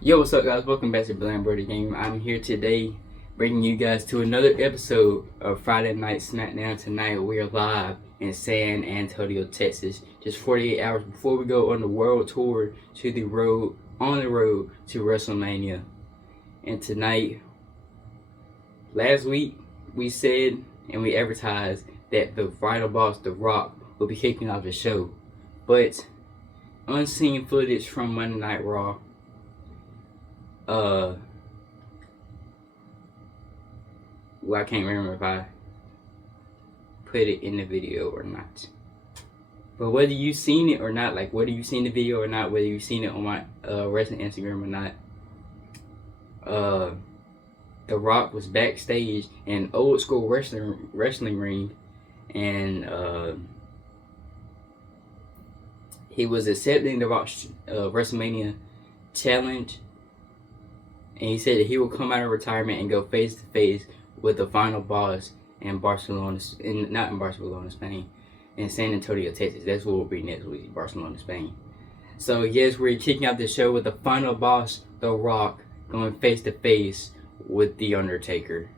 Yo, what's up, guys? Welcome back to Blind Brody Game. I'm here today bringing you guys to another episode of Friday Night SmackDown. Tonight, we are live in San Antonio, Texas, just 48 hours before we go on the world tour to the road to WrestleMania. And tonight, last week, we said and we advertised that the final boss, The Rock, will be kicking off the show. But unseen footage from Monday Night Raw well, I can't remember if I put it in the video or not. But whether you've seen it or not, like whether you've seen the video or not, whether you've seen it on my wrestling Instagram or not, The Rock was backstage in an old school wrestling ring, and he was accepting The Rock's WrestleMania challenge. And he said that he will come out of retirement and go face to face with the final boss in Barcelona, not in Barcelona, Spain, in San Antonio, Texas. That's what will be next week, Barcelona, Spain. So yes, we're kicking out the show with the final boss, The Rock, going face to face with The Undertaker,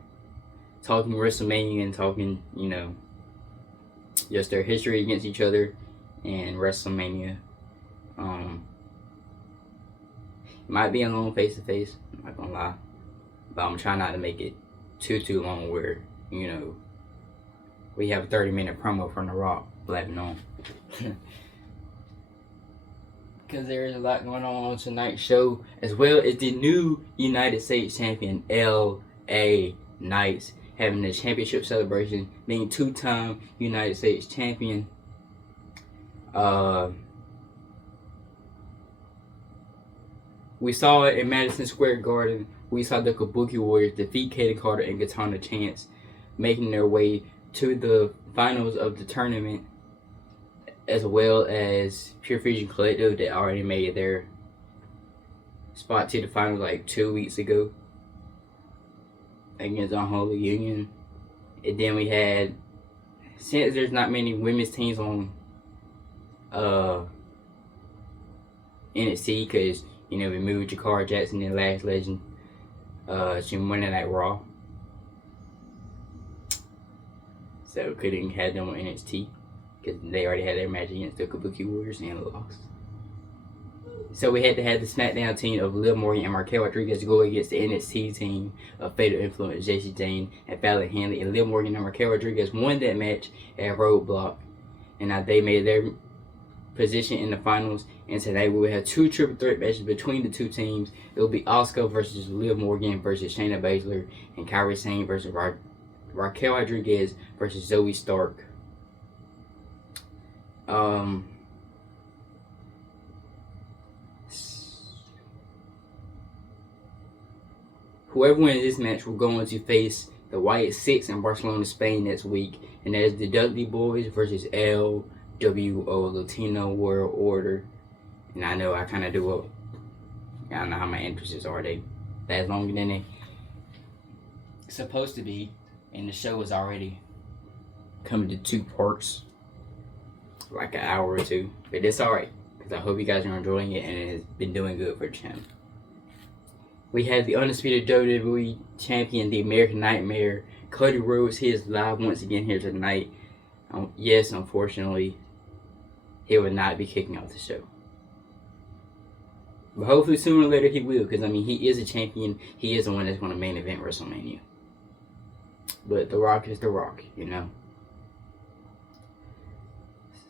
talking WrestleMania and talking, just their history against each other and WrestleMania. Might be a long face to face, I'm not gonna lie, but I'm trying not to make it too long where, we have a 30-minute promo from The Rock blabbing on. Because there is a lot going on tonight's show, as well as the new United States champion, LA Knights, having the championship celebration, being two-time United States champion. We saw it in Madison Square Garden. We saw the Kabuki Warriors defeat Kaden Carter and Katana Chance, making their way to the finals of the tournament, as well as Pure Fusion Collective that already made their spot to the finals like 2 weeks ago against Unholy Union. And then we had, since there's not many women's teams on NXT, because we moved Jakara Jackson and Lash Legend to Monday Night Raw. So couldn't have them on NXT because they already had their match against the Kabuki Warriors and lost. So we had to have the SmackDown team of Liv Morgan and Raquel Rodriguez go against the NXT team of Fatal Influence, Jacy Jayne and Fallon Henley. And Liv Morgan and Raquel Rodriguez won that match at Roadblock. And now they made their position in the finals, and tonight we will have two triple threat matches between the two teams. It will be Asuka versus Liv Morgan versus Shayna Baszler, and Kairi Sane versus Raquel Rodriguez versus Zoe Stark. Whoever wins this match will go on to face the Wyatt Six in Barcelona, Spain next week, and that is the Dudley Boys versus LWO, Latino World Order. And I know I kind of do I don't know how my entrances are. They last longer than they supposed to be, and the show is already coming to 2 parts, like an hour or two. But it's alright, because I hope you guys are enjoying it, and it has been doing good for the channel. We have the undisputed WWE champion, the American Nightmare, Cody Rhodes. He is live once again here tonight. Yes, unfortunately, he will not be kicking off the show. But hopefully sooner or later he will, because he is a champion. He is the one that's going to main event WrestleMania. But The Rock is The Rock,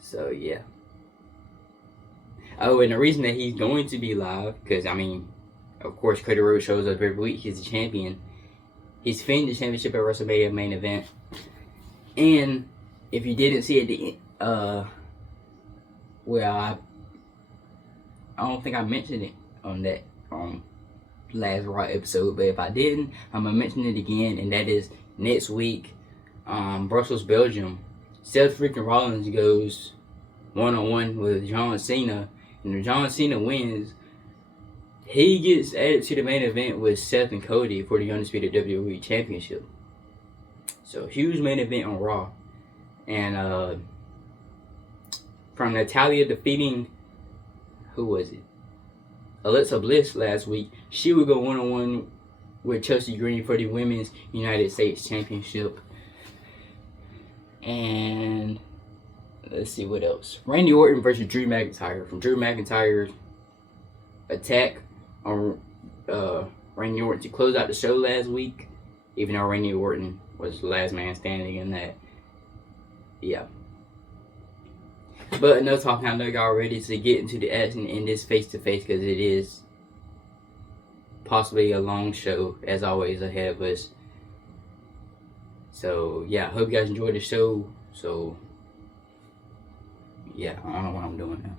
So yeah. Oh, and the reason that he's going to be live, because of course Cody Rhodes shows up every week. He's the champion. He's defending the championship at WrestleMania main event. And if you didn't see it, I don't think I mentioned it on that last Raw episode, but if I didn't, I'm gonna mention it again, and that is next week, Brussels, Belgium. Seth freaking Rollins goes one-on-one with John Cena, and if John Cena wins, he gets added to the main event with Seth and Cody for the undisputed WWE Championship. So huge main event on Raw, and from Natalia defeating, who was it? Alexa Bliss last week. She would go one-on-one with Chelsea Green for the Women's United States Championship. And let's see what else. Randy Orton versus Drew McIntyre. From Drew McIntyre's attack on Randy Orton to close out the show last week. Even though Randy Orton was the last man standing in that. Yeah. But enough talking. I know y'all ready to get into the action in this face-to-face because it is possibly a long show, as always, ahead of us. So, yeah, hope you guys enjoyed the show. So, yeah, I don't know what I'm doing now.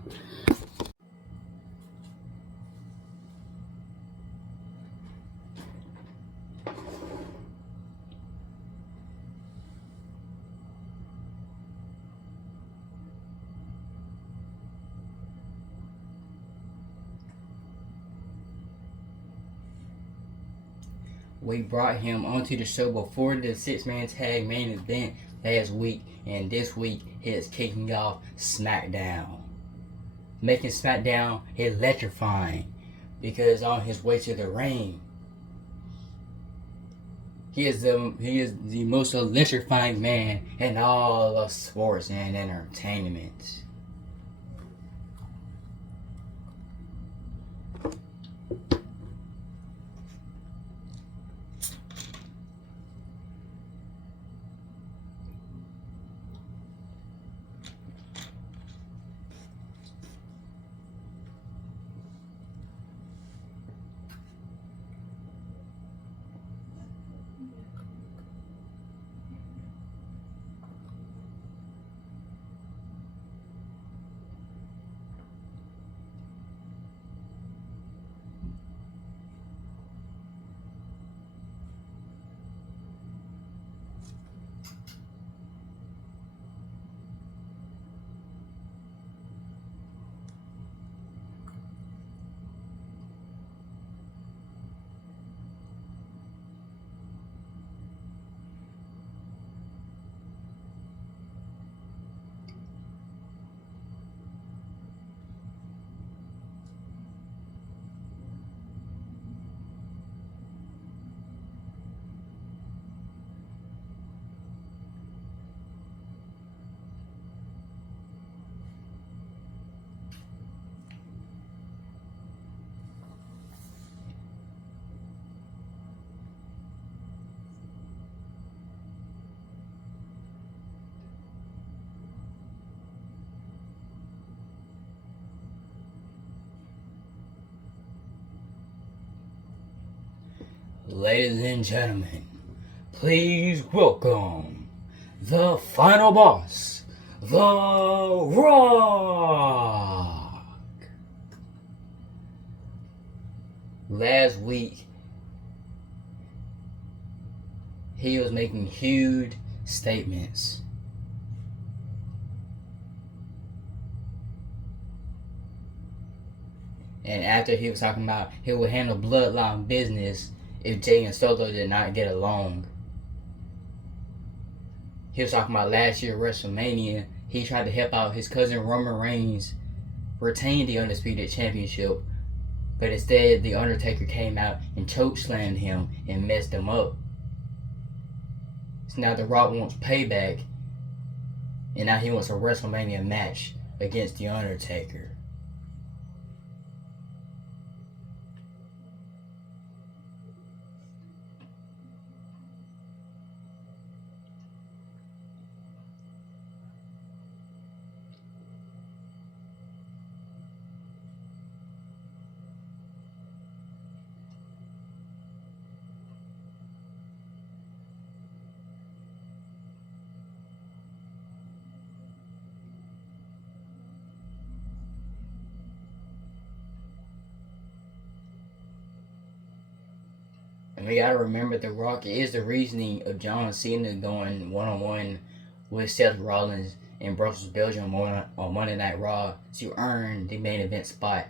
We brought him onto the show before the 6-man tag main event last week, and this week he is kicking off SmackDown, making SmackDown electrifying because on his way to the ring, he is the most electrifying man in all of sports and entertainment. Ladies and gentlemen, please welcome the final boss, The Rock. Last week, he was making huge statements. And after he was talking about he would handle bloodline business if Jay and Solo did not get along. He was talking about last year WrestleMania. He tried to help out his cousin Roman Reigns retain the Undisputed Championship, but instead the Undertaker came out and chokeslammed him and messed him up. So now The Rock wants payback, and now he wants a WrestleMania match against the Undertaker. And we gotta remember The Rock is the reasoning of John Cena going one-on-one with Seth Rollins in Brussels, Belgium on Monday Night Raw to earn the main event spot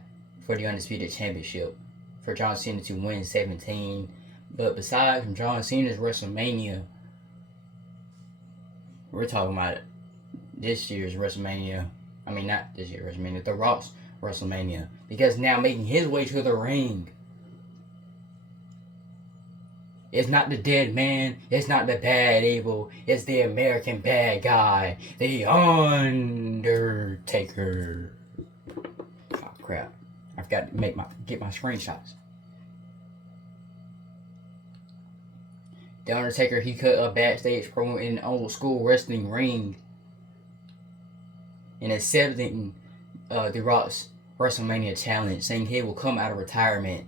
for the Undisputed Championship for John Cena to win 17. But besides from John Cena's WrestleMania, we're talking about this year's WrestleMania. I mean, not this year's WrestleMania. The Rock's WrestleMania, because now making his way to the ring, it's not the dead man, it's not the bad evil, it's the American bad guy, the Undertaker. Oh crap, I forgot to get my screenshots. The Undertaker, he cut a backstage promo in an old school wrestling ring and accepting The Rock's WrestleMania challenge, saying he will come out of retirement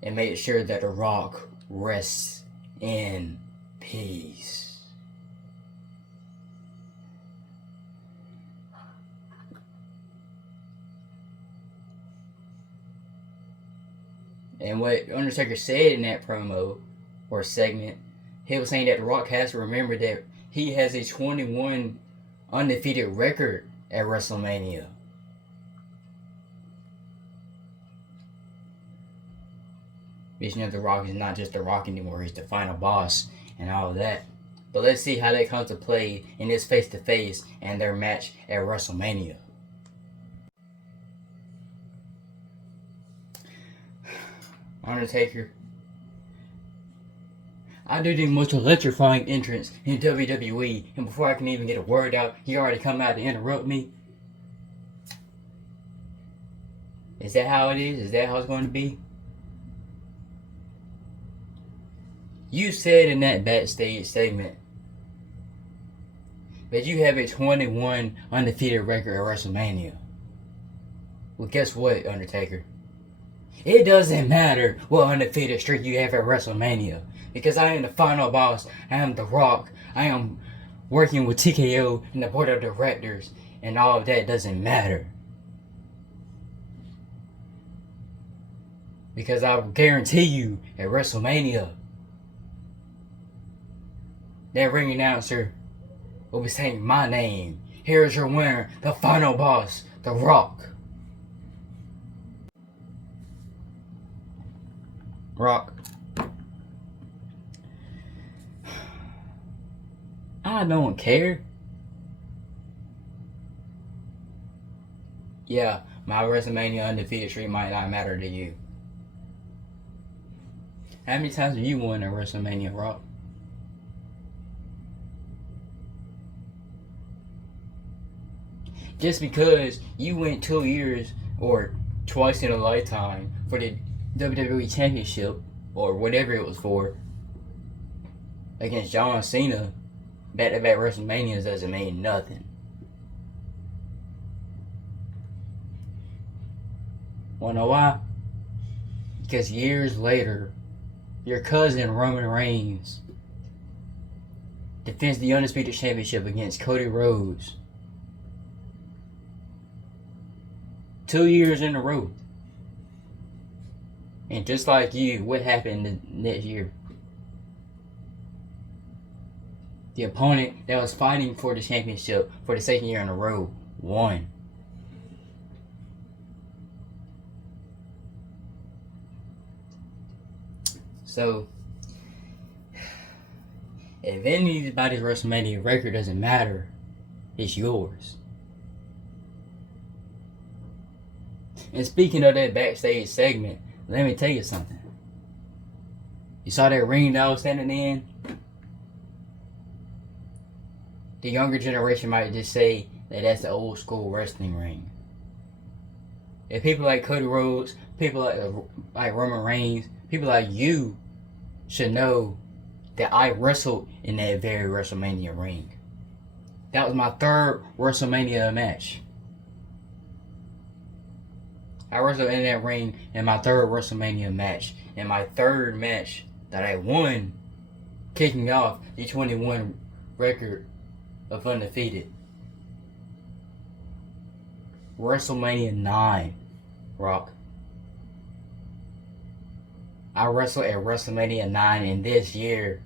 and made sure that The Rock rests in peace. And what Undertaker said in that promo or segment, he was saying that The Rock has to remember that he has a 21 undefeated record at WrestleMania. Because The Rock is not just The Rock anymore, he's the final boss and all of that. But let's see how that comes to play in this face-to-face and their match at WrestleMania. Undertaker, I do the most electrifying entrance in WWE, and before I can even get a word out, he already come out to interrupt me. Is that how it is? Is that how it's going to be? You said in that backstage segment that you have a 21 undefeated record at WrestleMania. Well, guess what, Undertaker? It doesn't matter what undefeated streak you have at WrestleMania, because I am the final boss. I am The Rock. I am working with TKO and the board of directors, and all of that doesn't matter. Because I guarantee you at WrestleMania, that ring announcer will be saying my name. Here's your winner, the final boss, The Rock. Rock, I don't care. Yeah, my WrestleMania undefeated streak might not matter to you. How many times have you won at WrestleMania, Rock? Just because you went 2 years or twice in a lifetime for the WWE Championship or whatever it was for against John Cena, back-to-back WrestleManias doesn't mean nothing. Wanna know why? Because years later, your cousin Roman Reigns defends the Undisputed Championship against Cody Rhodes 2 years in a row. And just like you, what happened the next year? The opponent that was fighting for the championship for the second year in a row won. So, if anybody's WrestleMania record doesn't matter, it's yours. And speaking of that backstage segment, let me tell you something. You saw that ring that I was standing in? The younger generation might just say that that's the old school wrestling ring. If people like Cody Rhodes, people like Roman Reigns, people like you should know that I wrestled in that very WrestleMania ring. That was my third WrestleMania match. I wrestled in that ring in my third WrestleMania match. And my third match that I won, kicking off the 21 record of undefeated. WrestleMania 9, Rock. I wrestled at WrestleMania 9, and this year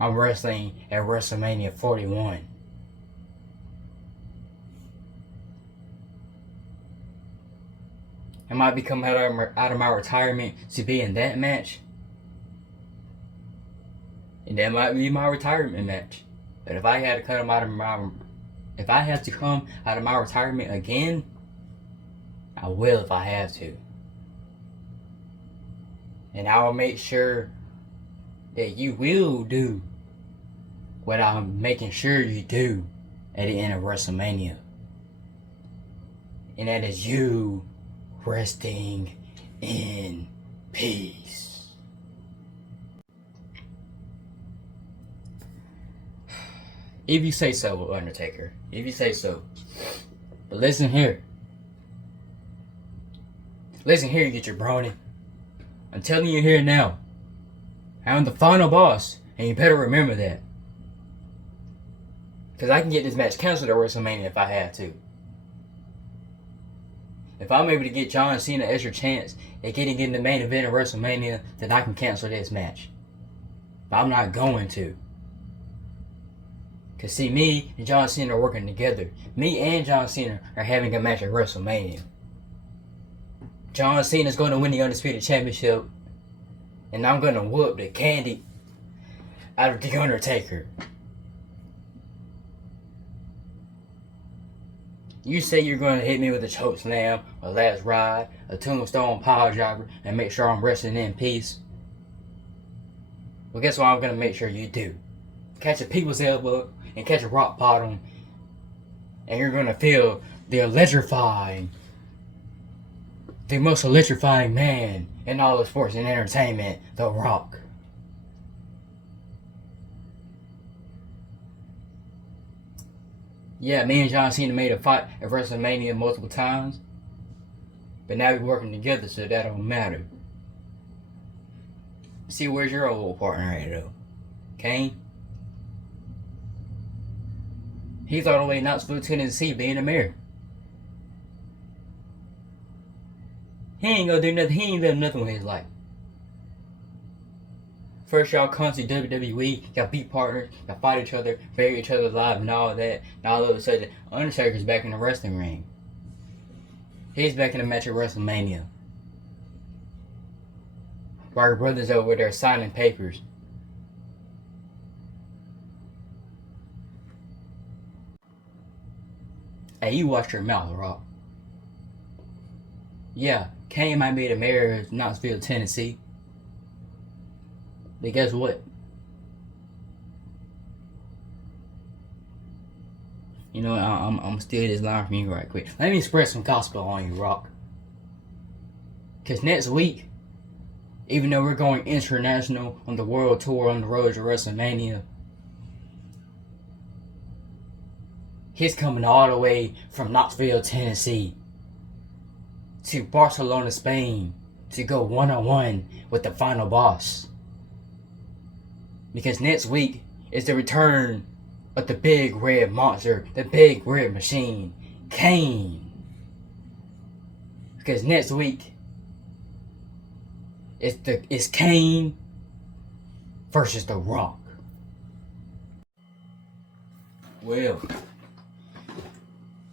I'm wrestling at WrestleMania 41. Am I becoming out of my retirement to be in that match? And that might be my retirement match. But if I had to come out of my retirement again, I will if I have to. And I will make sure that you will do what I'm making sure you do at the end of WrestleMania. And that is you resting in peace. If you say so, Undertaker. If you say so. But listen here. Listen here, you jabroni. I'm telling you here now. I'm the final boss, and you better remember that. Because I can get this match canceled at WrestleMania if I have to. If I'm able to get John Cena an extra chance at getting in the main event of WrestleMania, then I can cancel this match. But I'm not going to. Because see, me and John Cena are working together. Me and John Cena are having a match at WrestleMania. John Cena's going to win the Undisputed Championship. And I'm going to whoop the candy out of The Undertaker. You say you're going to hit me with a choke slam, a last ride, a tombstone pile driver, and make sure I'm resting in peace. Well, guess what I'm going to make sure you do? Catch a people's elbow and catch a rock bottom, and you're going to feel the most electrifying man in all of sports and entertainment, The Rock. Yeah, me and John Cena made a fight at WrestleMania multiple times, but now we're working together, so that don't matter. See, where's your old partner at, though? Kane? He's all the way in Knoxville, Tennessee, being a mayor. He ain't gonna do nothing. He ain't living nothing with his life. First, y'all come to WWE, y'all beat partners, y'all fight each other, bury each other alive, and all that. And all of a sudden, Undertaker's back in the wrestling ring. He's back in the match at WrestleMania. While your brother's over there signing papers. Hey, you watch your mouth, Rock. Yeah, Kane might be the mayor of Knoxville, Tennessee. But guess what? You know, I'm steal this line from you right quick. Let me spread some gospel on you, Rock. Because next week, even though we're going international on the world tour on the road to WrestleMania, he's coming all the way from Knoxville, Tennessee to Barcelona, Spain to go one-on-one with the final boss. Because next week is the return of the big red monster, the big red machine, Kane. Because next week it's Kane versus The Rock. Well,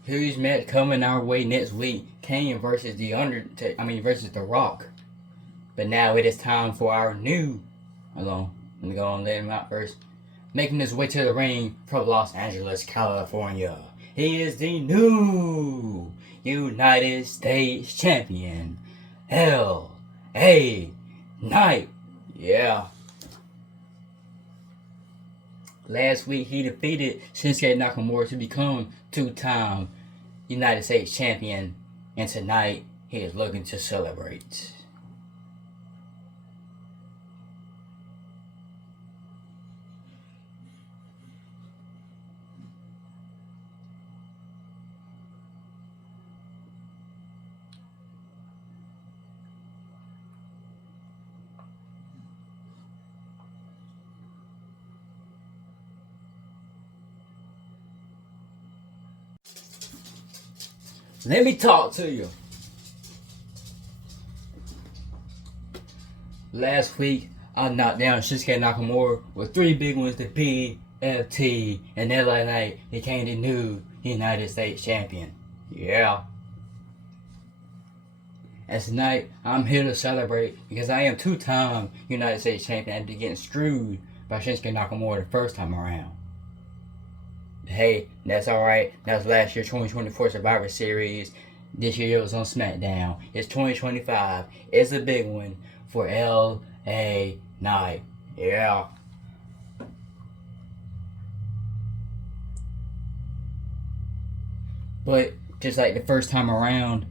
huge match coming our way next week. Kane versus versus The Rock. But now it is time for our new. Let me go and let him out first. Making his way to the ring from Los Angeles, California. He is the new United States Champion, L.A. Knight. Yeah. Last week he defeated Shinsuke Nakamura to become two-time United States Champion. And tonight he is looking to celebrate. Let me talk to you. Last week, I knocked down Shinsuke Nakamura with 3 big ones to BFT, and LA Knight became the new United States Champion. Yeah. And tonight, I'm here to celebrate because I am 2-time United States Champion after getting screwed by Shinsuke Nakamura the first time around. Hey, that's alright. That was last year's 2024 Survivor Series. This year it was on SmackDown. It's 2025. It's a big one for LA Knight. Yeah. But just like the first time around,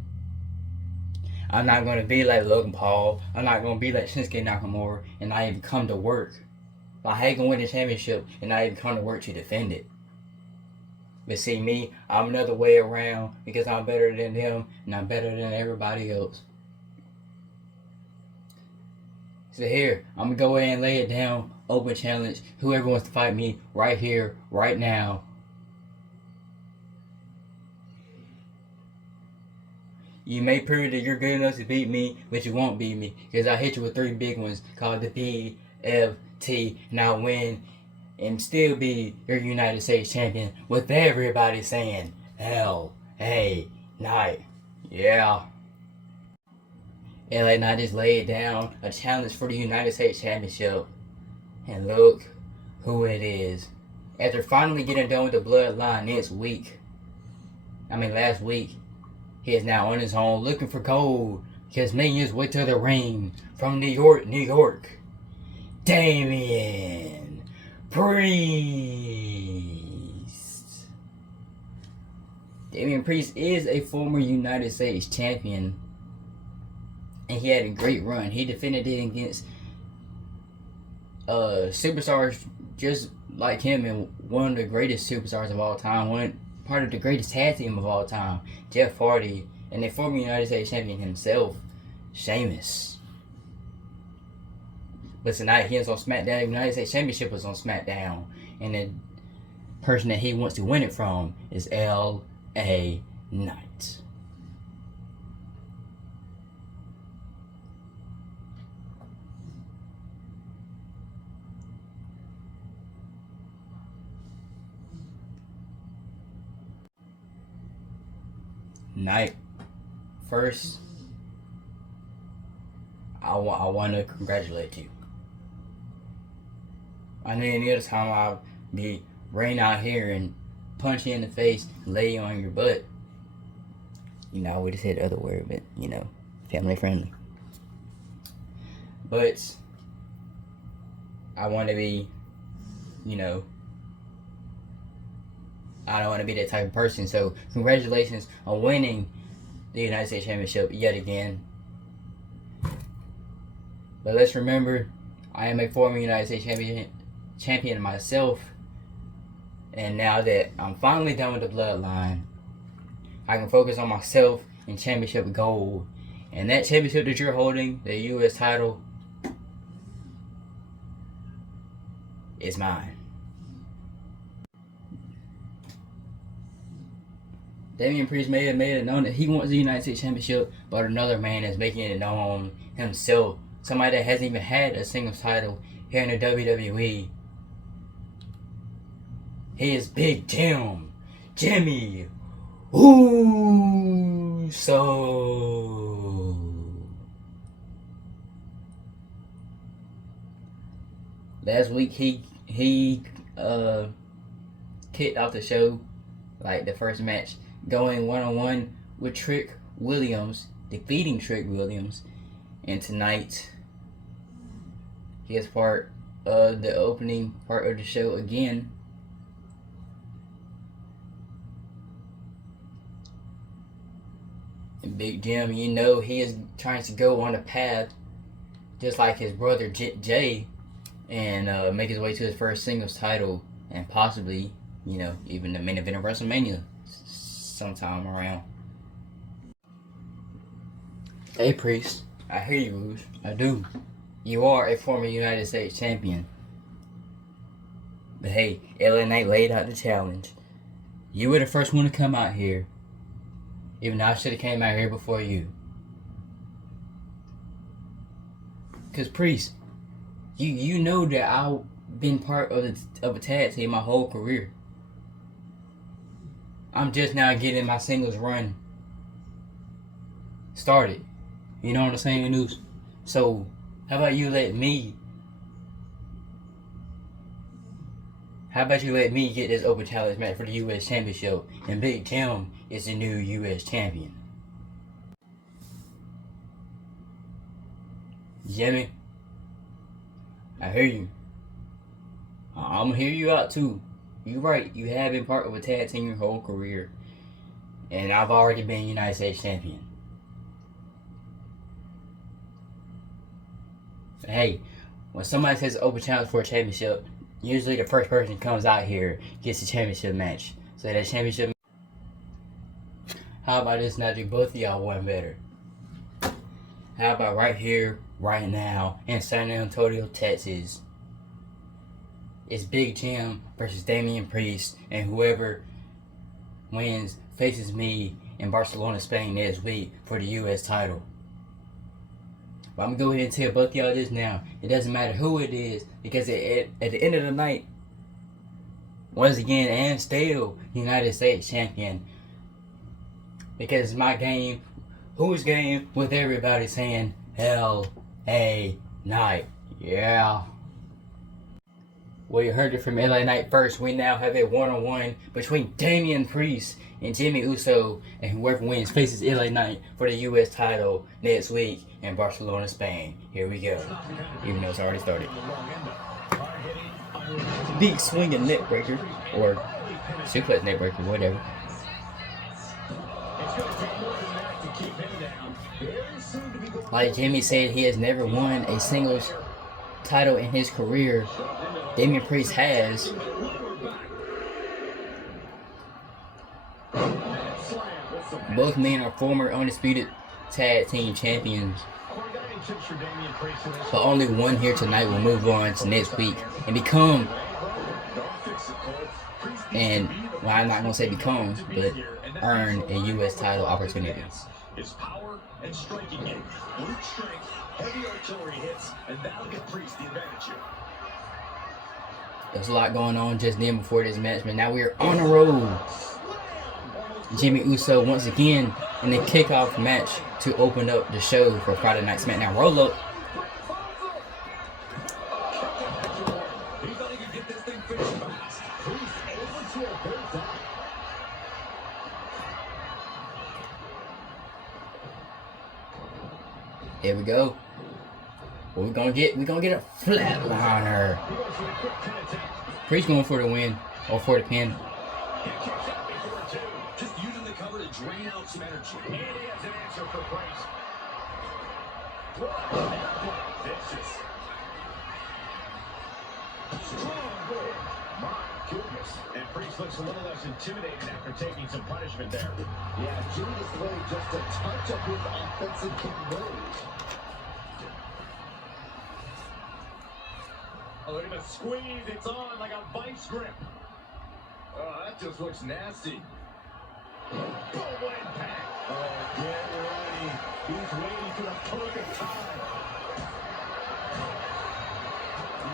I'm not going to be like Logan Paul. I'm not going to be like Shinsuke Nakamura and not even come to work. Like, how you going to win the championship and not even come to work to defend it? But see me, I'm another way around because I'm better than them and I'm better than everybody else. So here, I'm going to go ahead and lay it down. Open challenge. Whoever wants to fight me right here, right now. You may prove that you're good enough to beat me, but you won't beat me because I hit you with 3 big ones called the BFT, and I'll win and still be your United States champion with everybody saying LA Knight. Yeah. LA Knight just laid down a challenge for the United States Championship. And look who it is. After finally getting done with the bloodline last week, he is now on his own looking for gold because millions went to the ring from New York, New York. Damian Priest. Damian Priest is a former United States champion, and he had a great run. He defended it against superstars just like him, and one of the greatest superstars of all time, part of the greatest tag team of all time, Jeff Hardy, and the former United States champion himself, Sheamus. But tonight he is on SmackDown. The United States Championship was on SmackDown, and the person that he wants to win it from is LA Knight. Knight, first, I want to congratulate you. I know any other time I'll be running out here and punch you in the face, lay you on your butt. You know, I would have said the other word, but, family friendly. But I want to be, I don't want to be that type of person. So congratulations on winning the United States Championship yet again. But let's remember, I am a former United States champion myself. And now that I'm finally done with the bloodline, I can focus on myself and championship gold. And that championship that you're holding, the U.S. title, is mine. Damian Priest made it known that he wants the United States Championship, but another man is making it known himself. Somebody that hasn't even had a singles title here in the WWE. He is Big Jimmy Uso. Last week he kicked off the show, like the first match, going one-on-one with Trick Williams, defeating Trick Williams. And tonight, he is part of the opening part of the show again. And Big Jim, he is trying to go on a path, just like his brother Jay, and make his way to his first singles title, and possibly, even the main event of WrestleMania sometime around. Hey Priest, I hear you, Rouge. I do. You are a former United States champion. But hey, LA Knight laid out the challenge. You were the first one to come out here, even though I should have came out here before you. Cause Priest, you know that I've been part of a tag team my whole career. I'm just now getting my singles run started. You know what I'm saying, Noose? So, how about you let me get this open challenge match for the U.S. Championship, and Big Jim is the new U.S. champion. Jimmy, I hear you. I'm gonna hear you out too. You're right. You have been part of a tag team your whole career, and I've already been United States champion. Hey, when somebody says open challenge for a championship, usually the first person comes out here gets the championship match. So that championship. How about this? Now do both of y'all one better. How about right here, right now, in San Antonio, Texas? It's Big Jim versus Damian Priest, and whoever wins faces me in Barcelona, Spain next week for the U.S. title. But I'm going to go ahead and tell both of y'all this now. It doesn't matter who it is, because at the end of the night, once again, and still United States champion. Because it's my game, whose game, with everybody saying L.A. Knight. Yeah. Well, you heard it from LA Knight first. We now have a one-on-one between Damian Priest and Jimmy Uso, and whoever wins faces LA Knight for the U.S. title next week in Barcelona, Spain. Here we go. Even though it's already started. Big swinging neck breaker, or suplex neck breaker, whatever. Like Jimmy said, he has never won a singles title in his career. Damian Priest has. Both men are former undisputed tag team champions. But only one here tonight will move on to next week and become, and well, I'm not going to say become, but earn a U.S. title opportunity. His power and striking game, brute strength, heavy artillery hits, and that'll give Priest the advantage here. There's a lot going on just then before this match, but now we're on the road. Jimmy Uso once again in the kickoff match to open up the show for Friday Night SmackDown. Roll up. Here we go. What we're gonna get a flatliner. Priest going for the win or for the pin. Just using the cover to drain out some energy. And he has an answer for Priest. Vicious. Strong goal. My goodness. And Priest looks a little less intimidated after taking some punishment there. Yeah, Jimmy displayed just a touch of his offensive capabilities. Oh, look at the squeeze. It's on like a vice grip. Oh, that just looks nasty. Boom, impact. Oh, get ready. He's waiting for the perfect time.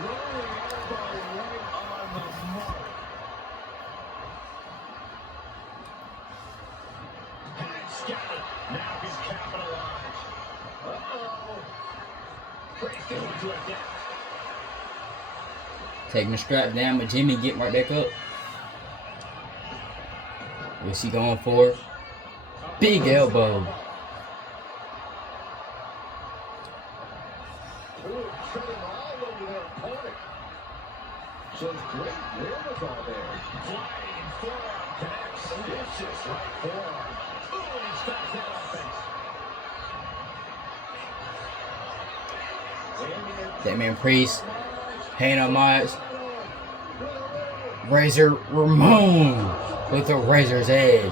Rolling elbow right on the mark. Head scouted. Now he's capitalized. Uh-oh. Priest able to adapt. Taking the strap down, but Jimmy getting right back up. What's he going for? Big elbow. Shows great wherewithal there. Flying forearm connects. Vicious right forearm. Oh, he stops that offense. Damian Priest, Hannah Myers, Razor Ramon with the Razor's Edge.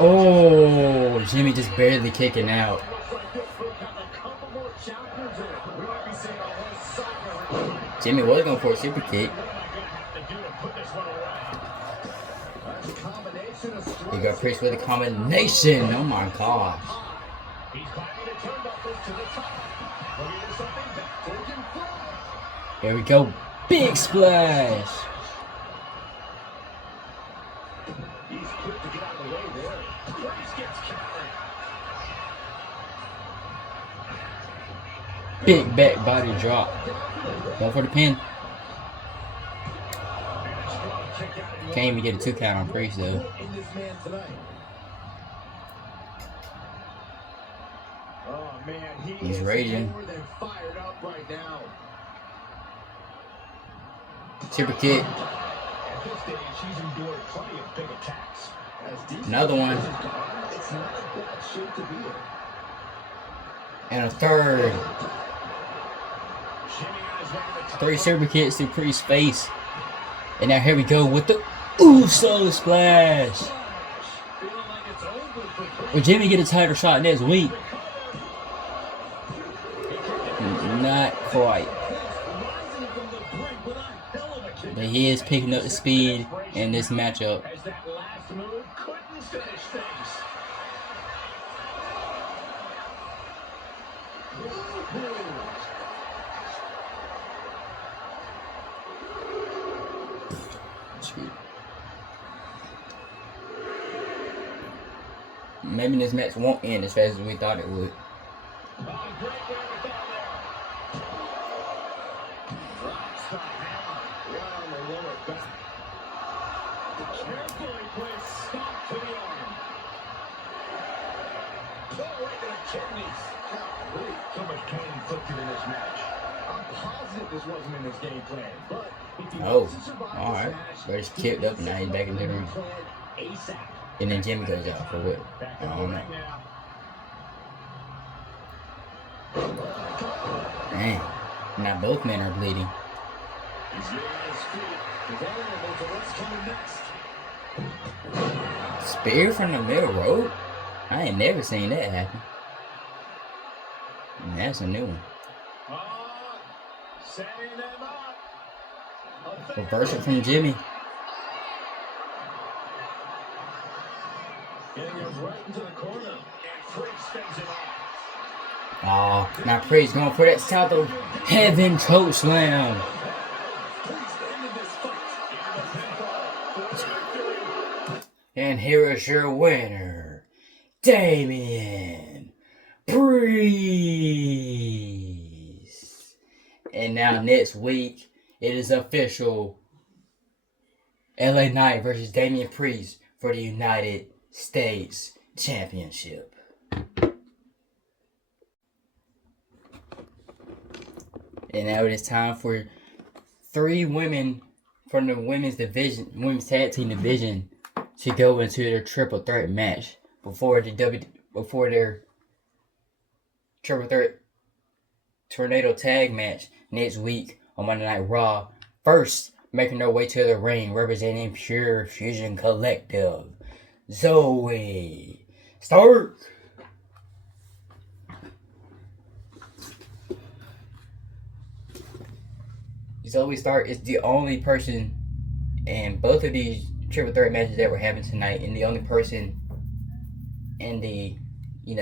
Oh, Jimmy just barely kicking out. Jimmy was going for a super kick. He got Priest with a combination. Oh my gosh. Here we go. Big splash. He's quick to get out of the way there. Priest gets countered. Big back body drop. Going for the pin. Can't even get a 2 count on Priest though. Oh man, He's raging. more than fired up right now. Super kick. At this stage, she's endured plenty of big attacks. Another one. It's not a bad shape to be in. And a third. 3 super kicks to Priest's face. And now here we go with the Uso splash. Will Jimmy get a title shot next week? Not quite. But he is picking up the speed in this matchup. Maybe this match won't end as fast as we thought it would. Carefully placed stop to the arm. Right to the kidneys. Really, so much pain inflicted in this match. I'm positive this wasn't in his game plan, but if he wants to survive alright. this match, But it's kicked up and now he's back in the ring. ASAP. And then Jimmy goes out for what? I don't know. Dang. Now both men are bleeding. He's getting on his feet. Available to what's coming next. Spear from the middle rope? I ain't never seen that happen. And that's a new one. Setting them up. Reversal from Jimmy. Getting him right into the corner. And Priest spins him off. Oh, now Priest going for that South of Heaven choke slam. And here is your winner, Damian Priest. And now next week, it is official. LA Knight versus Damian Priest for the United States Championship. And now it is time for 3 women from the women's division, women's tag team division, to go into their triple threat match before their triple threat tornado tag match next week on Monday Night Raw. First, making their way to the ring, representing Pure Fusion Collective, Zoe Stark. Zoe Stark is the only person in both of these triple threat matches that we're having tonight, and the only person in the,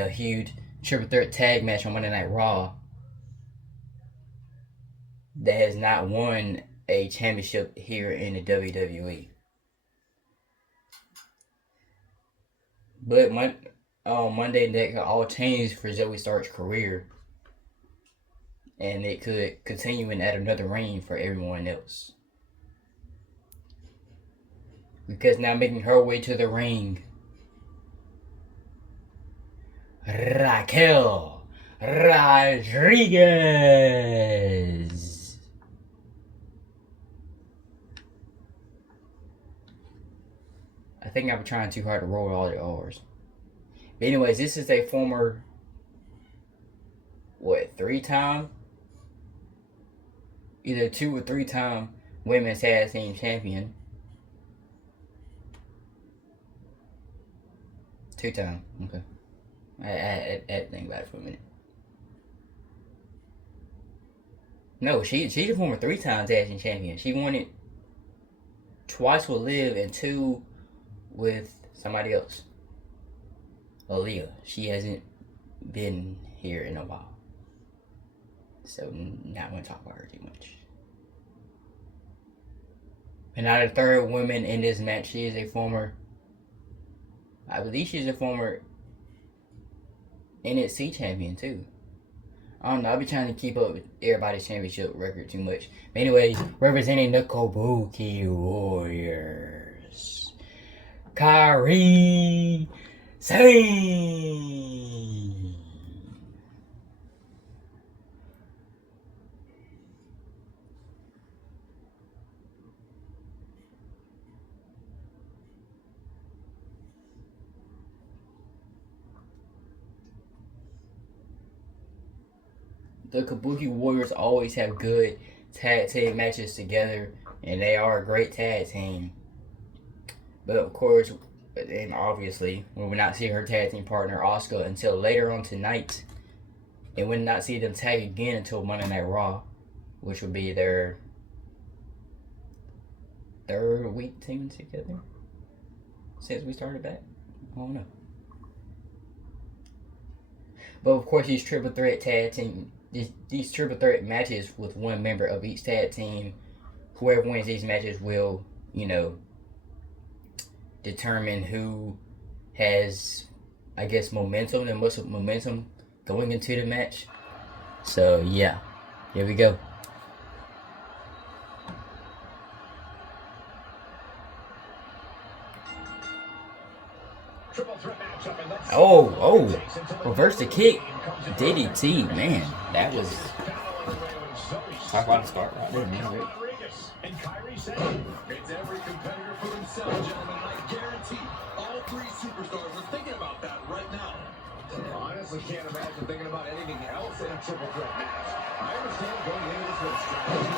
huge triple threat tag match on Monday Night Raw that has not won a championship here in the WWE. But on Monday, that could all change for Zoe Stark's career, and it could continue and add another reign for everyone else. Because now making her way to the ring, Raquel Rodriguez. I think I'm trying too hard to roll all the R's. But anyways, this is a former, 3-time? Either 2 or 3-time women's tag team champion. 2-time, okay. I had to think about it for a minute. No, she's a former 3-time tag team champion. She won it twice with Liv and 2 with somebody else. Aaliyah. She hasn't been here in a while, so not going to talk about her too much. And now the third woman in this match, she is a former, I believe she's a former NXT champion too. I don't know, I'll be trying to keep up with everybody's championship record too much. But anyways, representing the Kabuki Warriors, Kairi Sane. the Kabuki Warriors always have good tag team matches together, and they are a great tag team. But of course, and obviously, we will not see her tag team partner Asuka until later on tonight, and we will not see them tag again until Monday Night Raw, which would be their third week teaming together since we started back. I don't know. But of course, these triple threat tag team, these triple threat matches with one member of each tag team, whoever wins these matches will, determine who has, I guess, momentum and most momentum going into the match. So yeah, here we go. Oh, reverse the kick. DDT, man. That was... Talk about a start right there, man. Right? It's every competitor for themselves, gentlemen. I guarantee all three superstars are thinking about that right now. I honestly can't imagine thinking about anything else in a triple threat match. I understand going into this with strategy,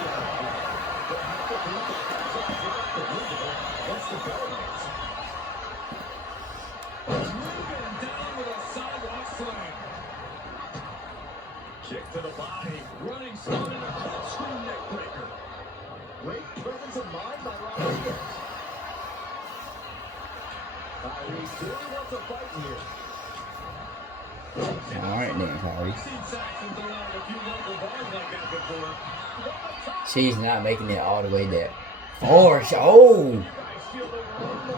but how to believe it? What's the balance? Moving down with a sidewalk slam. Kick to the body, running stone and a corkscrew neck breaker. Great presence of mind by Rodriguez. He clearly wants a fight here. Alright then, Kyrie. She's not making it all the way there. Oh!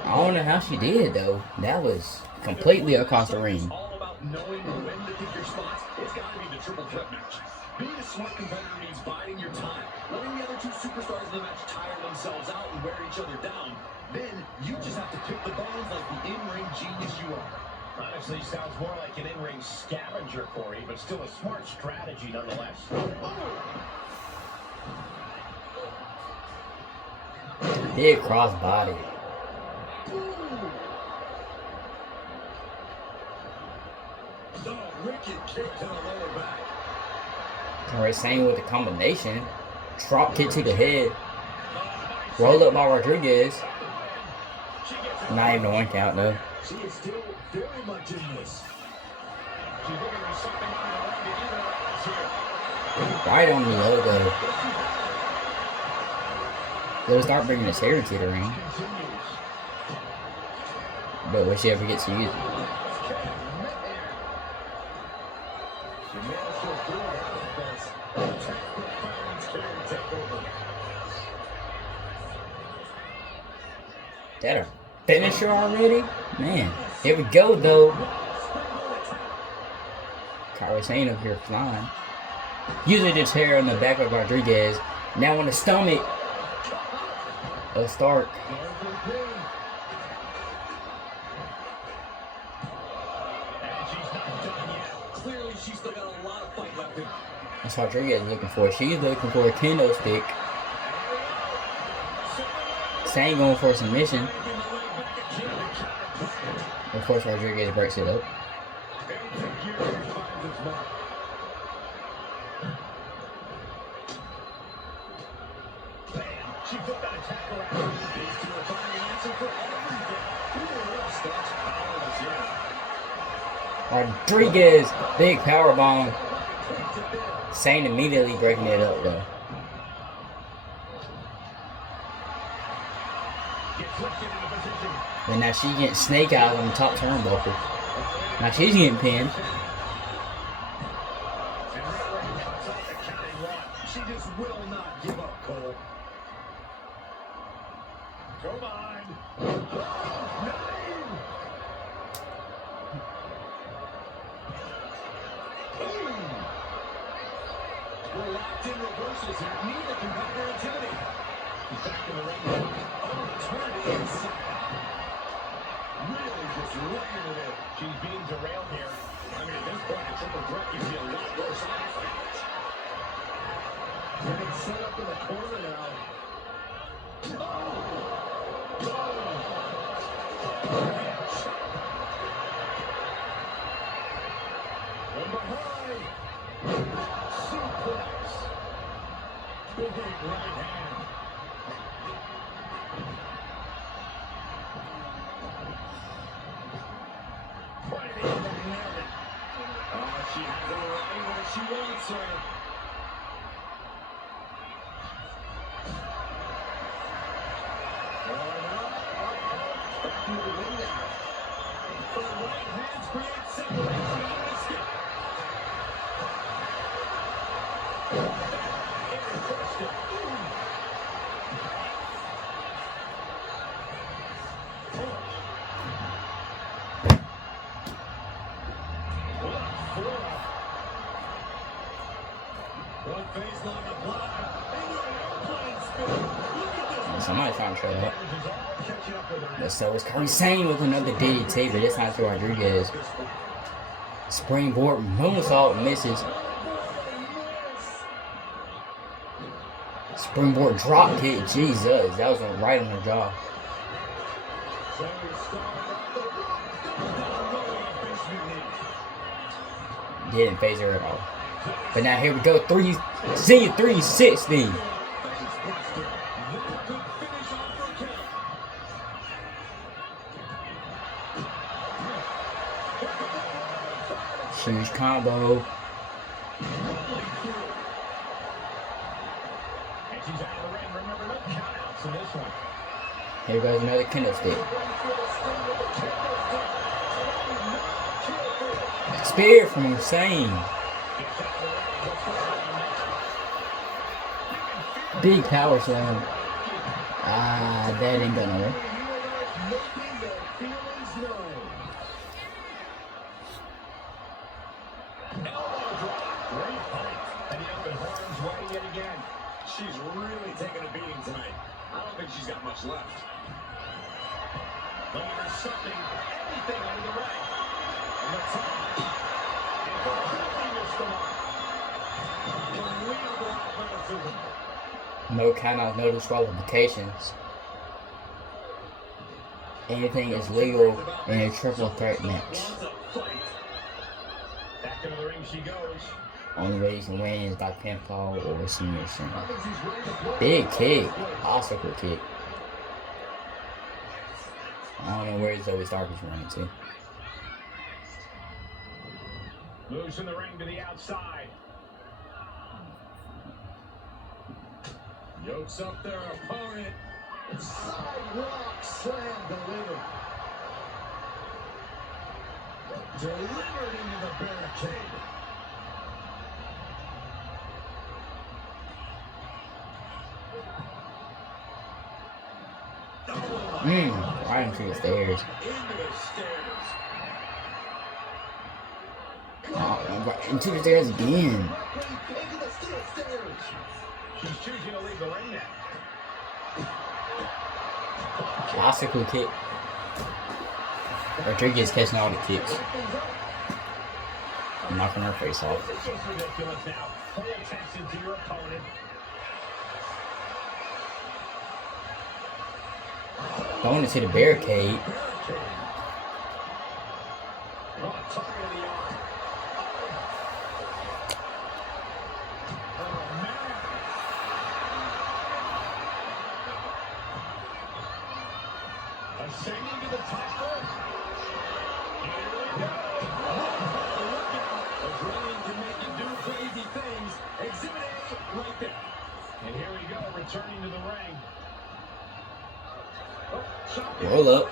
I don't know how she did, though. That was completely across the ring. All about knowing when to pick your spots. It's got to be the triple threat match. Being a smart competitor means biding your time, letting the other two superstars in the match tire themselves out and wear each other down. Then you just have to pick the bones like the in-ring genius you are. Honestly, sounds more like an in-ring scavenger, Corey, but still a smart strategy nonetheless. Big cross body. The wicked kick to the lower back. Alright, same with the combination. Drop kick to the head. Roll up by Rodriguez. Not even a 1 count though. She is still very much in this. She's looking for something on the line to even her odds here. Right on the logo. They'll start bringing this hair into the ring. But will she ever get to use it? That a finisher already? Man, here we go though. Kyrie Sane up here flying. Using this hair on the back of Rodriguez. Now on the stomach of Stark. That's Rodriguez looking for. She's looking for a kendo stick. Sane going for a submission. Of course, Rodriguez breaks it up. Rodriguez, big power bomb. Sane immediately breaking it up though. And now she's getting snake eyes on the top turnbuckle. Now she's getting pinned. She just will not give up, Cole. Come on. We're locked in reversals here. Neither competitor intimidate. Back in the ring. Turned inside. Really just running with it. She's being derailed here. I mean, at this point, a triple threat gives you a lot worse odds. They're getting set up in the corner now. From behind. right hand. Pointed in and nailed it. Oh, she has her right where she wants her. The right hands create separation on the skip. Somebody's trying to show up. But so it's Sane with another DDT, but this time to Rodriguez. Springboard moonsault misses. Springboard drop kick, Jesus, that was right on the jaw. Didn't phase her at all. But now here we go, senior 360. Huge combo. Here goes another kendo stick. Spear from Insane. Big power slam. Ah, that ain't gonna work. She's really taking a beating tonight. I don't think she's got much left. But there's something, anything under the ring. On the top. And completely missed the mark. Unbelievable athleticism. No count out, no disqualifications. Anything is legal in a triple threat match. Back into the ring she goes. Only way you can win is by pinfall or submission. Big kick. Obstacle kick. I don't know where Zoe Stark is running to. Moves in the ring to the outside. Yokes up their opponent. Sidewalk slam delivered. Delivered into the barricade. Right into the stairs. Oh, right into the stairs again. She's choosing to leave the ring now. Bicycle kick. Rodriguez catching all the kicks. Knocking her face off. This is ridiculous now. Pay attention to your opponent. Going into the barricade. Ascending to the top rope. Here we go. A drain can make you do crazy things. Exhibit A right there. And here we go, returning to the ring. Roll up.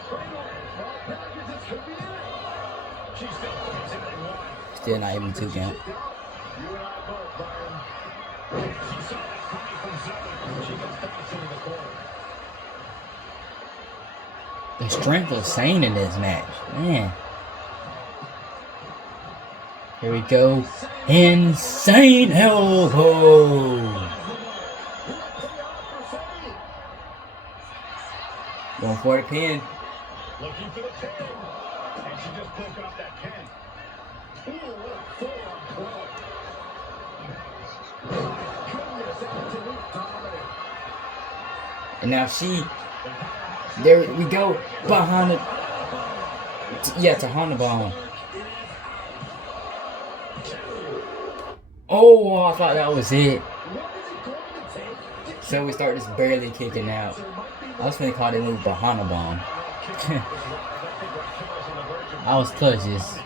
Still not even 2 count. The strength of Sane in this match, man. Here we go. Insane elbow. Going for the pin. Looking for the pin. And she just broke off that pin. Ooh, what a forearm throw. And now there we go, behind the, to Honda Bomb. Oh, I thought that was it. So we start just barely kicking out. I was gonna call that move Bahana Bomb. I was close. It's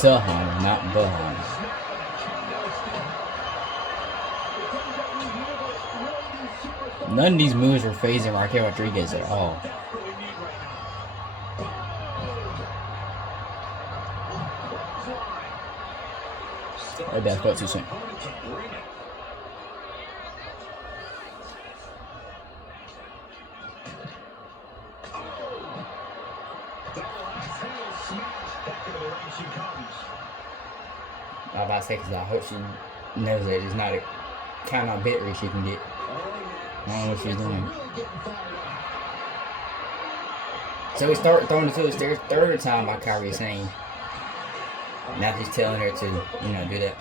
Tahana, not Bahana. None of these moves are phasing Raquel Rodriguez at all. Maybe I spoke too soon. I was about to say, because I hope she knows that it's not a kind of victory she can get. I don't know what she's doing. So we start throwing it to the stairs third time by Kyrie saying. Now he's telling her to, do that.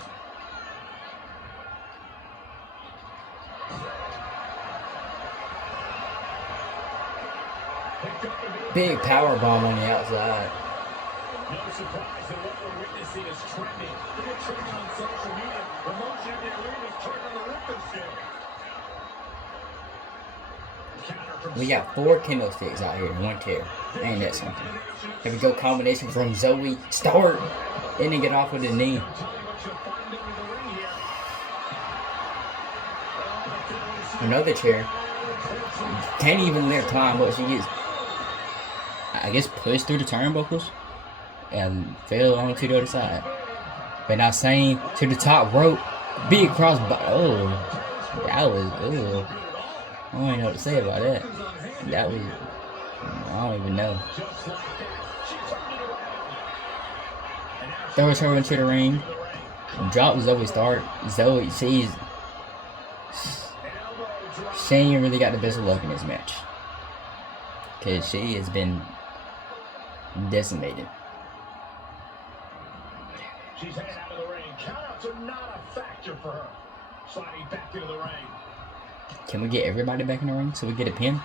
Big power bomb on the outside. No surprise that what we're witnessing is trending. Look at trending on social media. Emotion in the arena is turned on the Richter scale. We got 4 kendo sticks out here in one chair. Ain't that something? Here we go, combination from Zoe. Start. And then get off with the knee. Another chair. Can't even let her climb up. She gets, I guess, pushed through the turnbuckles and fell onto the other side. But now saying to the top rope. Big crossbody. Oh, that was, I don't even know what to say about that. That was, I don't even know. Throws her into the ring. Drop Zoe start. Zoe, she ain't really got the best of luck in this match. Because she has been decimated. She's headed out of the ring. Countouts are not a factor for her. Sliding back into the ring. Can we get everybody back in the ring so we get a pin?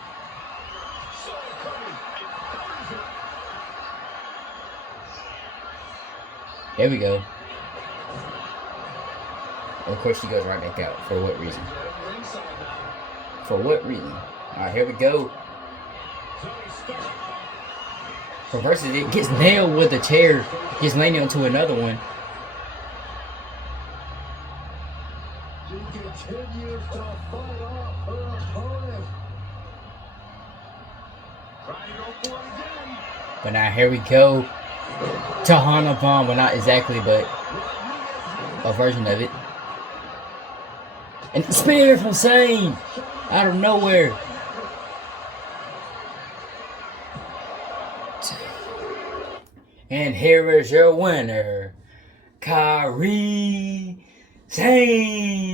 There we go. Of course, she goes right back out. For what reason? For what reason? Alright, here we go. Reverses it. Gets nailed with a chair. Gets landed onto another one. She continues to fight off her opponent. But now here we go. Tahana Bomb. Well, not exactly, but a version of it. And spear from Sane out of nowhere. And here is your winner, Kairi Sane.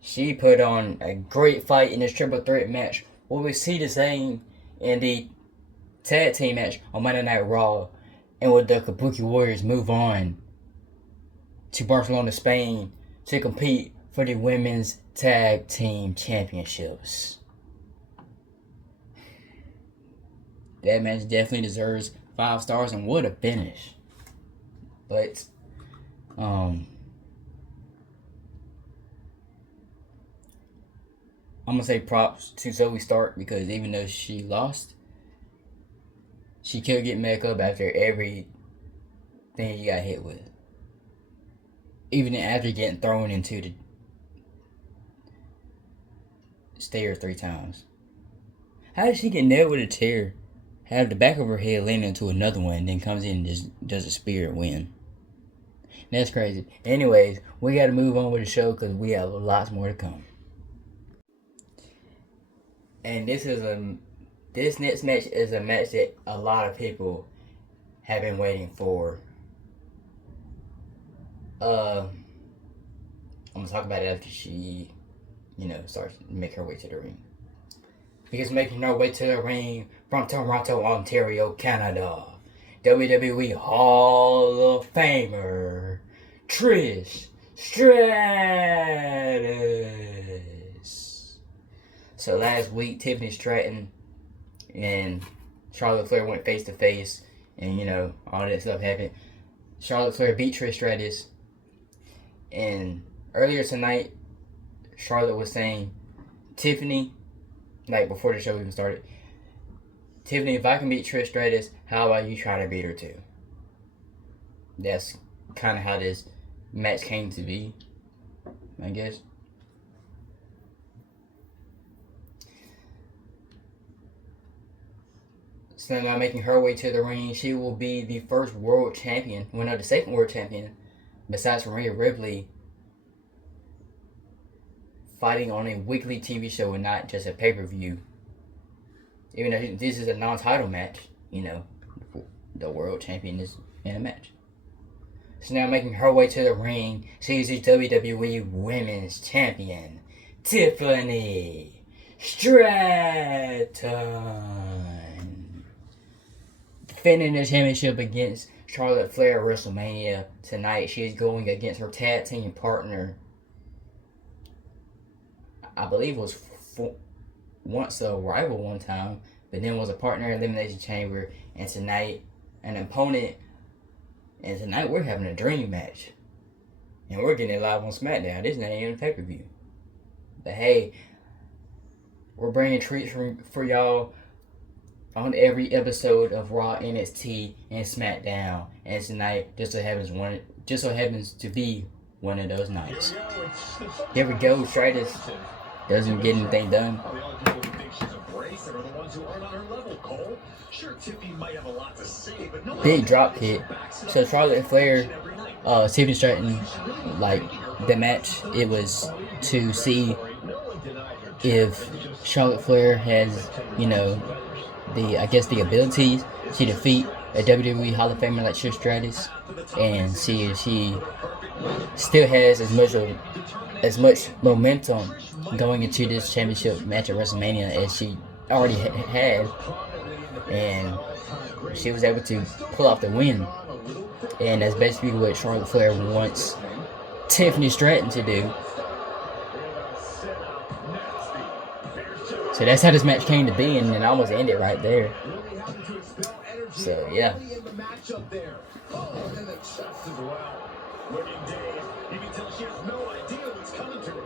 She put on a great fight in this triple threat match. What we see the same in the tag team match on Monday Night Raw, and with the Kabuki Warriors move on to Barcelona, Spain to compete for the women's tag team championships. That match definitely deserves 5 stars, and what a finish. But I'm gonna say props to Zoe Stark, because even though she lost, she could get back up after everything you got hit with. Even after getting thrown into the stair 3 times. How did she get nailed with a chair, have the back of her head land into another one, and then comes in and just does a spear and win? That's crazy. Anyways, we gotta move on with the show because we have lots more to come. And this next match is a match that a lot of people have been waiting for. I'm gonna talk about it after she, starts to make her way to the ring. Because making her way to the ring from Toronto, Ontario, Canada, WWE Hall of Famer, Trish Stratus. So last week, Tiffany, Stratton, and Charlotte Flair went face to face, and all that stuff happened. Charlotte Flair beat Trish Stratus, and earlier tonight, Charlotte was saying, Tiffany, like before the show even started, Tiffany, if I can beat Trish Stratus, how about you try to beat her too? That's kind of how this match came to be, I guess. So now making her way to the ring, she will be the first world champion, well, no, the second world champion, besides Rhea Ripley, fighting on a weekly TV show and not just a pay-per-view. Even though this is a non-title match, you know, the world champion is in a match. So now making her way to the ring, she is the WWE Women's Champion, Tiffany Stratton. Defending the championship against Charlotte Flair at WrestleMania tonight. She is going against her tag team partner, I believe was once a rival one time, but then was a partner in Elimination Chamber, and tonight an opponent. And tonight we're having a dream match, and we're getting it live on SmackDown. This ain't even a pay-per-view, but hey, we're bringing treats for y'all on every episode of Raw, NXT, and SmackDown. And tonight just so happens to be one of those nights. Here we go. Stratus doesn't get anything done. Big drop kick. So Charlotte and Flair, Tiffany Stratton, like the match, it was to see if Charlotte Flair has, you know, the abilities to defeat a WWE Hall of Famer like Trish Stratus, and see if she still has as much momentum going into this championship match at WrestleMania as she already had, and she was able to pull off the win. And that's basically what Charlotte Flair wants Tiffany Stratton to do. So that's how this match came to be, and it almost ended right there. So yeah. You can tell she has no idea what's coming to her.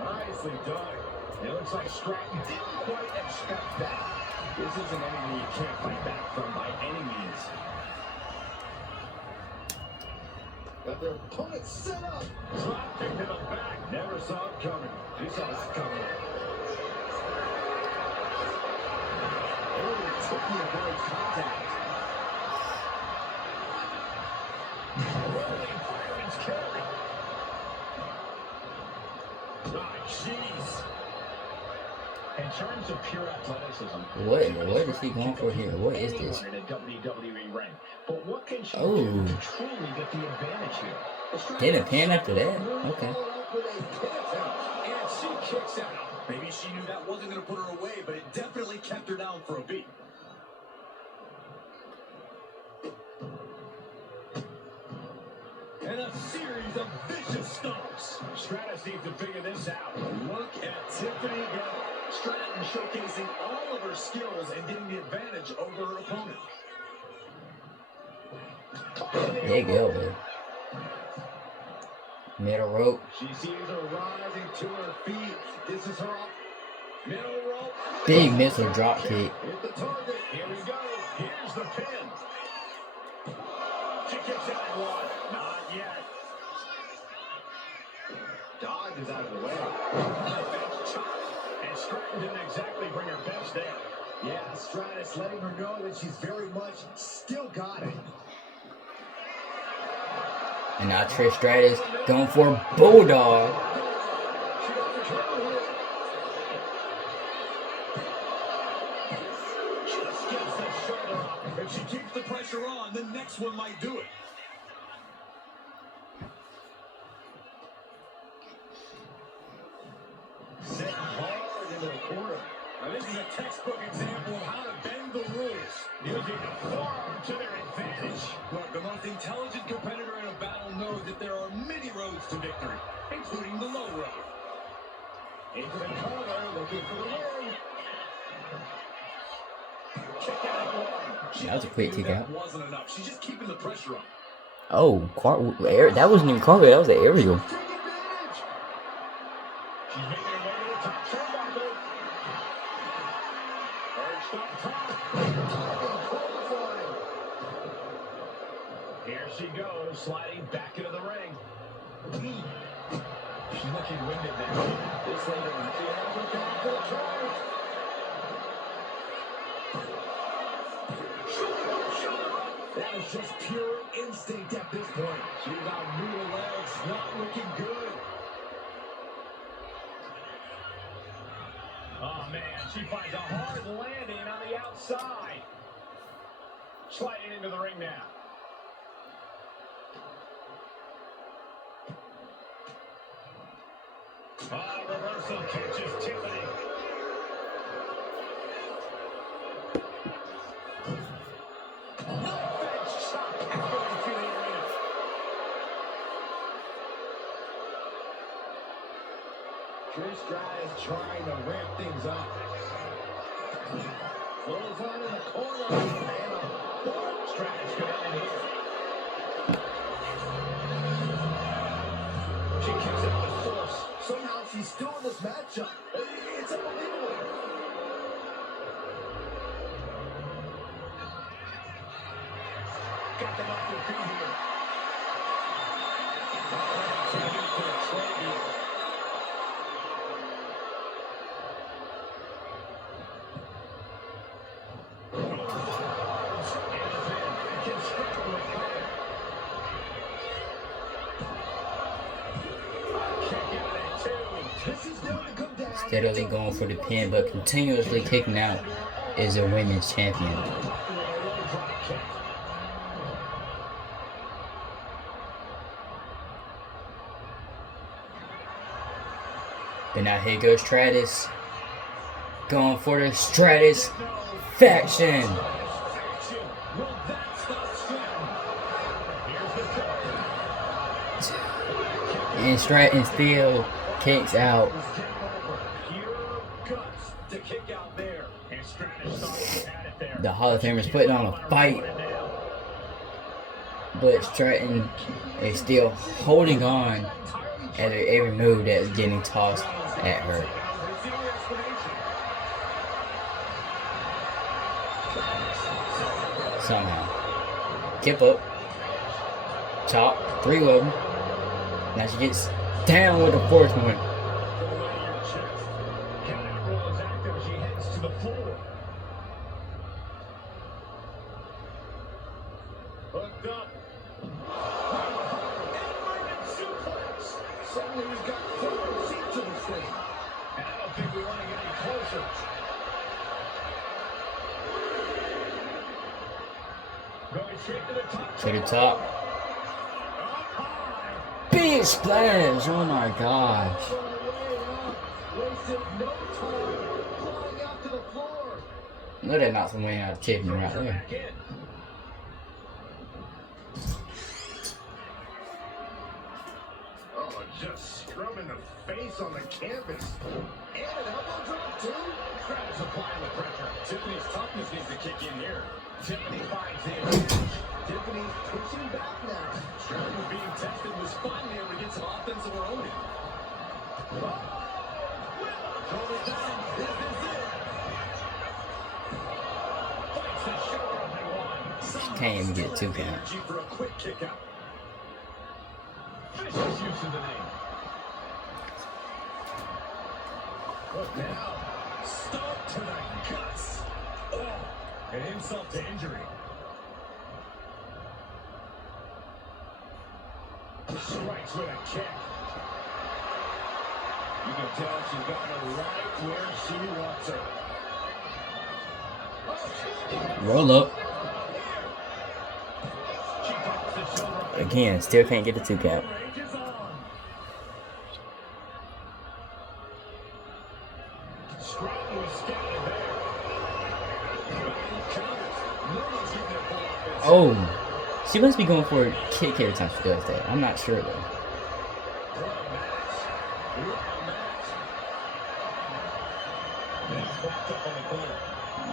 Nicely done. It looks like Stratton didn't quite expect that. This isn't anything you can't fight back from by any means. Got their opponent set up. Drop kick to the back. Never saw it coming. He saw that coming. Taking a great contact. Rolling fireman's carry. Ah, jeez. In terms of pure athleticism, What is he going for here? What is this? But what can she Oh. do to truly get the advantage here? Didn't pin after that? Okay. And she kicks out. Maybe she knew that wasn't going to put her away, but it definitely kept her down for a beat. And a series of vicious stomps. Stratus needs to figure this out. Look at Tiffany go. Stratton showcasing all of her skills and getting the advantage over her opponent. There you go, man. Middle rope. She sees her rising to her feet. This is her middle rope. Big missile drop kick. Hit the target. Here we go. Here's the pin. She kicks out at one. Not yet. Dodge is out of the way. And Stratton didn't exactly bring her best there. Yeah, Stratus letting her know that she's very much still got it. And now Trish Stratus going for a bulldog. Just gets that shoulder up. If she keeps the pressure on, the next one might do it. Set hard into the corner. Now this is a textbook example of how to bend the rules. Using the forearm to their advantage. Look, the most intelligent competitor in a battle knows that there are many roads to victory, including the low road. Into the cover, looking for the win. Kick out at one. That was a quick kick out. Wasn't enough. She's just keeping the pressure up. Oh, that wasn't even cartwheel. That was an aerial. She's making her way to the top turnbuckle. Perched up top. Here she goes, sliding back into the ring. She's looking winded there. This lady on the that is just pure instinct at this point. She's got brutal legs, not looking good. Oh man, she finds a hard landing on the outside. Sliding into the ring now. Reversal catches Tiffany. Trish Stratus trying to ramp things up. Close on in the corner. And Stratus could end here. She kicks out with force. Somehow she's still in this matchup. It's unbelievable. Got them off their feet here. Steadily going for the pin, but continuously kicking out is a women's champion. But now here goes Stratus, going for the Stratus faction. And Stratton still kicks out. The Hall of Famers putting on a fight, but Stratton is still holding on at every move that's getting tossed at her. Somehow. Kip up. Chop. 3 of them. Now she gets down with the 4th one. Hooked up. Suplex. Suddenly he's got 4 feet to the thing. And I don't think we want to get any closer. Going straight to the top. To the top. Big splash! Oh my gosh. Look at that knock some way out of Tiffany right there. Oh, just scrubbing the face on the canvas. And an elbow drop, too. Stratus applying the pressure. Tiffany's toughness needs to kick in here. Tiffany finds it. Tiffany's pushing back now. Stratton was being tested, was finally able to get some offense of her own in. Shoulders down. This is it. Fights the shoulder opening one. Can't even get a 2 count. For a quick kick out. Vicious use of the name. Look now. Start to the guts. Oh, an insult to injury. Strikes with a kick. You can tell she's got her right where she wants her. Roll up. Again, still can't get the 2 count. Oh, she must be going for a kick every time she does that. I'm not sure though.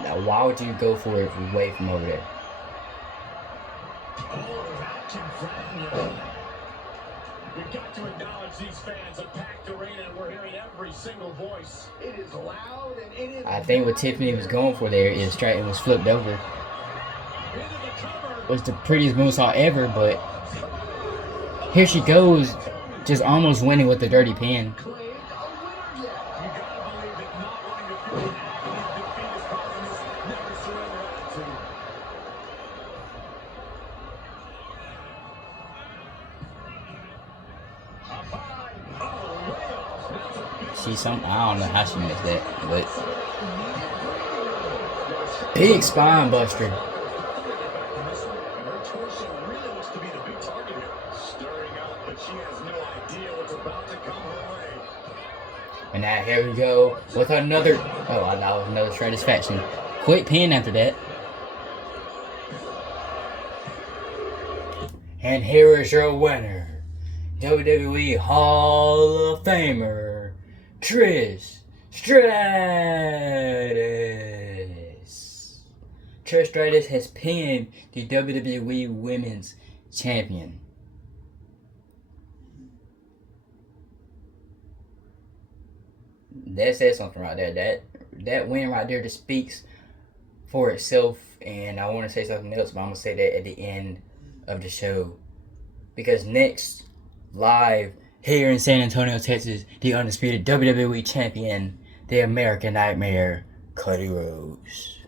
Now, why would you go for it away from over there? Oh, that can threaten you. We've got to acknowledge these fans, a packed arena, and we're hearing every single voice. It is loud and it is. I think what Tiffany was going for there is Stratton was flipped over. Into the cover. Was the prettiest moonsault ever, but here she goes, just almost winning with the dirty pin. Claimed a winner yet. You gotta believe that not wanting to feel the agony of defeat is causing this never surrender attitude. Up high. Oh, way off. That's a big She I don't know how she missed that, but big spine buster. And her torso really looks to be the big target here. Stirring up, but she has no idea what's about to come her way. And now here we go with another. Oh, I know, another satisfaction. Quick pin after that. And here is your winner, WWE Hall of Famer, Trish Stratus. Trish Stratus has pinned the WWE Women's Champion. That says something right there. That win right there just speaks for itself. And I want to say something else, but I'm going to say that at the end of the show. Because next, live here in San Antonio, Texas, the undisputed WWE Champion, the American Nightmare, Cody Rhodes.